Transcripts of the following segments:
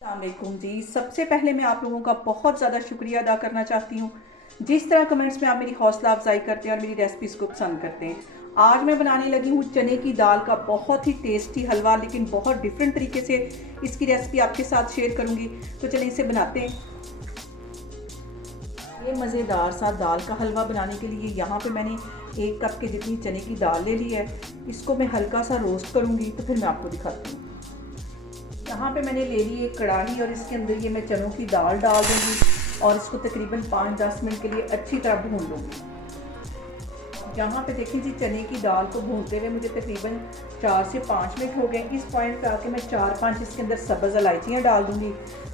अस्सलामुअलैकुम जी। सबसे पहले मैं आप लोगों का बहुत ज़्यादा शुक्रिया अदा करना चाहती हूँ जिस तरह कमेंट्स में आप मेरी हौसला अफजाई करते हैं और मेरी रेसिपीज़ को पसंद करते हैं। आज मैं बनाने लगी हूँ चने की दाल का बहुत ही टेस्टी हलवा, लेकिन बहुत डिफरेंट तरीके से इसकी रेसिपी आपके साथ शेयर करूँगी। तो चलिए इसे बनाते हैं। ये मज़ेदार सा दाल का हलवा बनाने के लिए यहाँ पे मैंने 1 कप के जितनी चने की दाल ले ली है। इसको मैं हल्का सा रोस्ट करूँगी तो फिर मैं आपको दिखाती हूँ। यहाँ पे मैंने ले ली एक कढ़ाई और इसके अंदर ये मैं चनों की दाल डाल दूँगी और इसको तकरीबन 5-10 मिनट के लिए अच्छी तरह भून लूँगी। यहाँ पे देखिए जी, चने की दाल को भूनते हुए मुझे तकरीबन 4 से 5 मिनट हो गए। इस पॉइंट पे आके मैं 4-5 इसके अंदर सब्ज़ इलायचियाँ डाल दूँगी,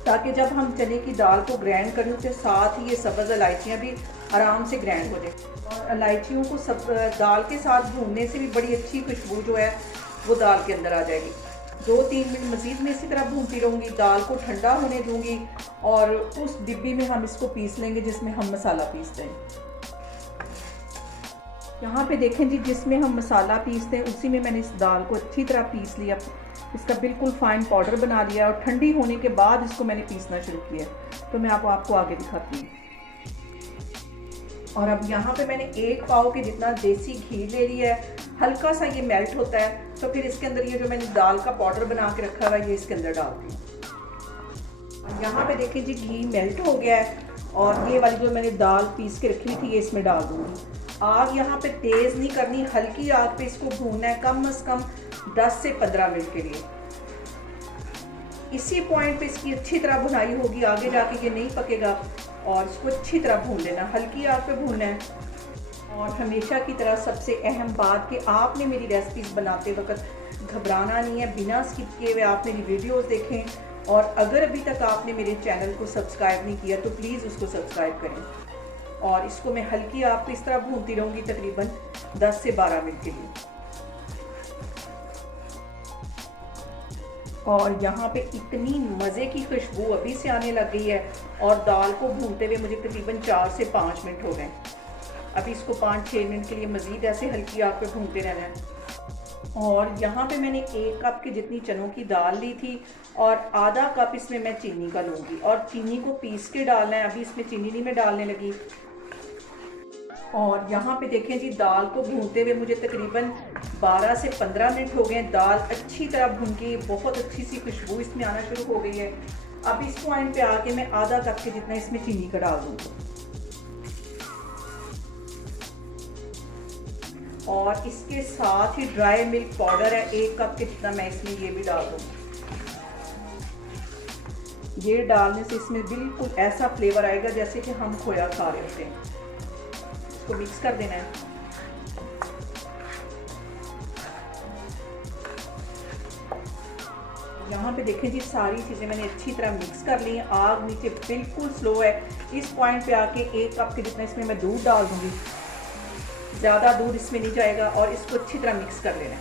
ताकि जब हम चने की दाल को ग्राइंड करें उसके साथ ही ये सब्ज़ इलायचियाँ भी आराम से ग्राइंड हो जाए। और इलायचियों को दाल के साथ भूनने से भी बड़ी अच्छी खुशबू जो है वो दाल के अंदर आ जाएगी। 2-3 मिनट मज़ीद में इसी तरह भूनती रहूँगी। दाल को ठंडा होने दूँगी और उस डिब्बी में हम इसको पीस लेंगे जिसमें हम मसाला पीसते हैं। यहाँ पे देखें जी, जिसमें हम मसाला पीसते हैं उसी में मैंने इस दाल को अच्छी तरह पीस लिया। इसका बिल्कुल फाइन पाउडर बना लिया और ठंडी होने के बाद इसको मैंने पीसना शुरू किया। तो मैं आपको आगे दिखाती हूँ। और अब यहाँ पे मैंने 1 पाव के जितना देसी घी ले लिया है। हल्का सा ये मेल्ट होता है तो फिर इसके अंदर ये जो मैंने दाल का पाउडर बना के रखा हुआ है ये इसके अंदर डालती हूँ। यहाँ पे देखिए जी, घी मेल्ट हो गया है और ये वाली जो मैंने दाल पीस के रखी थी ये इसमें डाल दूँगी। आग यहाँ पे तेज़ नहीं करनी, हल्की आग पे इसको भूनना है कम से कम 10 से 15 मिनट के लिए। इसी पॉइंट पे इसकी अच्छी तरह भुनाई होगी, आगे जाके ये नहीं पकेगा। और इसको अच्छी तरह भून लेना, हल्की आग पे भूनना है। और हमेशा की तरह सबसे अहम बात कि आपने मेरी रेसिपीज़ बनाते वक्त घबराना नहीं है। बिना स्किप किए हुए आप मेरी वीडियोस देखें और अगर अभी तक आपने मेरे चैनल को सब्सक्राइब नहीं किया तो प्लीज़ उसको सब्सक्राइब करें। और इसको मैं हल्की आग पे इस तरह भूनती रहूँगी तकरीबन 10 से 12 मिनट के लिए। और यहाँ पे इतनी मज़े की खुशबू अभी से आने लग गई है और दाल को भूनते हुए मुझे तकरीबन 4 से 5 मिनट हो गए। अभी इसको 5-6 मिनट के लिए मज़ीद ऐसे हल्की आग पे भूनते रहना है। और यहाँ पे मैंने 1 कप की जितनी चनों की दाल ली थी और आधा कप इसमें मैं चीनी का लूँगी और चीनी को पीस के डालना है। अभी इसमें चीनी नहीं मैं डालने लगी। और यहाँ पे देखें जी, दाल को भूनते हुए मुझे तकरीबन 12 से 15 मिनट हो गए। दाल अच्छी तरह भून के बहुत अच्छी सी खुशबू इसमें आना शुरू हो गई है। अब इस पॉइंट पे आके मैं आधा कप के जितना इसमें चीनी का डाल दूँगी और इसके साथ ही ड्राई मिल्क पाउडर है 1 कप के जितना, मैं इसमें ये भी डाल दूँगी। ये डालने से इसमें बिल्कुल ऐसा फ्लेवर आएगा जैसे कि हम खोया खा रहे होते हैं। इसको मिक्स कर देना है। यहाँ पे देखें जी, सारी चीज़ें मैंने अच्छी तरह मिक्स कर ली हैं। आग नीचे बिल्कुल स्लो है। इस पॉइंट पे आके 1 कप के जितना इसमें मैं दूध डाल दूँगी। ज़्यादा दूध इसमें नहीं जाएगा और इसको अच्छी तरह मिक्स कर लेना है।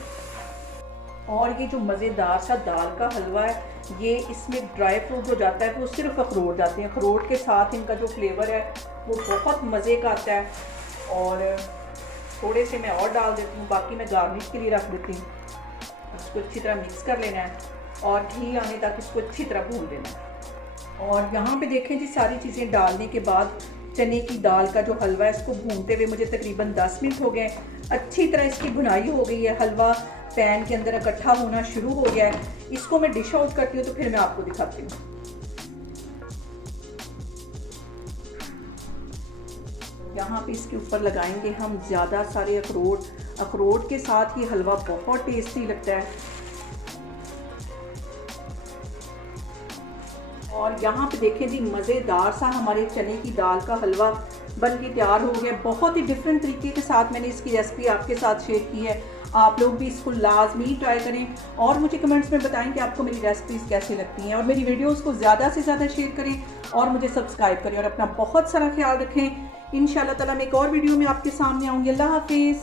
और ये जो मज़ेदार सा दाल का हलवा है ये इसमें ड्राई फ्रूट हो जाता है तो सिर्फ अखरोट जाते हैं। अखरोट के साथ इनका जो फ्लेवर है वो बहुत मज़े का आता है। और थोड़े से मैं और डाल देती हूँ, बाकी मैं गार्निश के लिए रख देती हूँ। इसको अच्छी तरह मिक्स कर लेना है और घी आने तक इसको अच्छी तरह भून लेना है। और यहाँ पे देखें जी, सारी चीज़ें डालने के बाद चने की दाल का जो हलवा है इसको भूनते हुए मुझे तकरीबन 10 मिनट हो गए। अच्छी तरह इसकी भुनाई हो गई है, हलवा पैन के अंदर इकट्ठा होना शुरू हो गया है। इसको मैं डिश आउट करती हूँ तो फिर मैं आपको दिखाती हूँ। यहाँ पे इसके ऊपर लगाएंगे हम ज़्यादा सारे अखरोट। अखरोट के साथ ये हलवा बहुत टेस्टी लगता है। और यहाँ पे देखें जी, मज़ेदार सा हमारे चने की दाल का हलवा बन के तैयार हो गया। बहुत ही डिफरेंट तरीके के साथ मैंने इसकी रेसिपी आपके साथ शेयर की है। आप लोग भी इसको लाजमी ट्राई करें और मुझे कमेंट्स में बताएं कि आपको मेरी रेसिपीज़ कैसी लगती हैं। और मेरी वीडियोस को ज़्यादा से ज़्यादा शेयर करें और मुझे सब्सक्राइब करें और अपना बहुत सारा ख्याल रखें। इंशाल्लाह ताला मैं एक और वीडियो में आपके सामने आऊँगी। अल्लाह हाफिज़।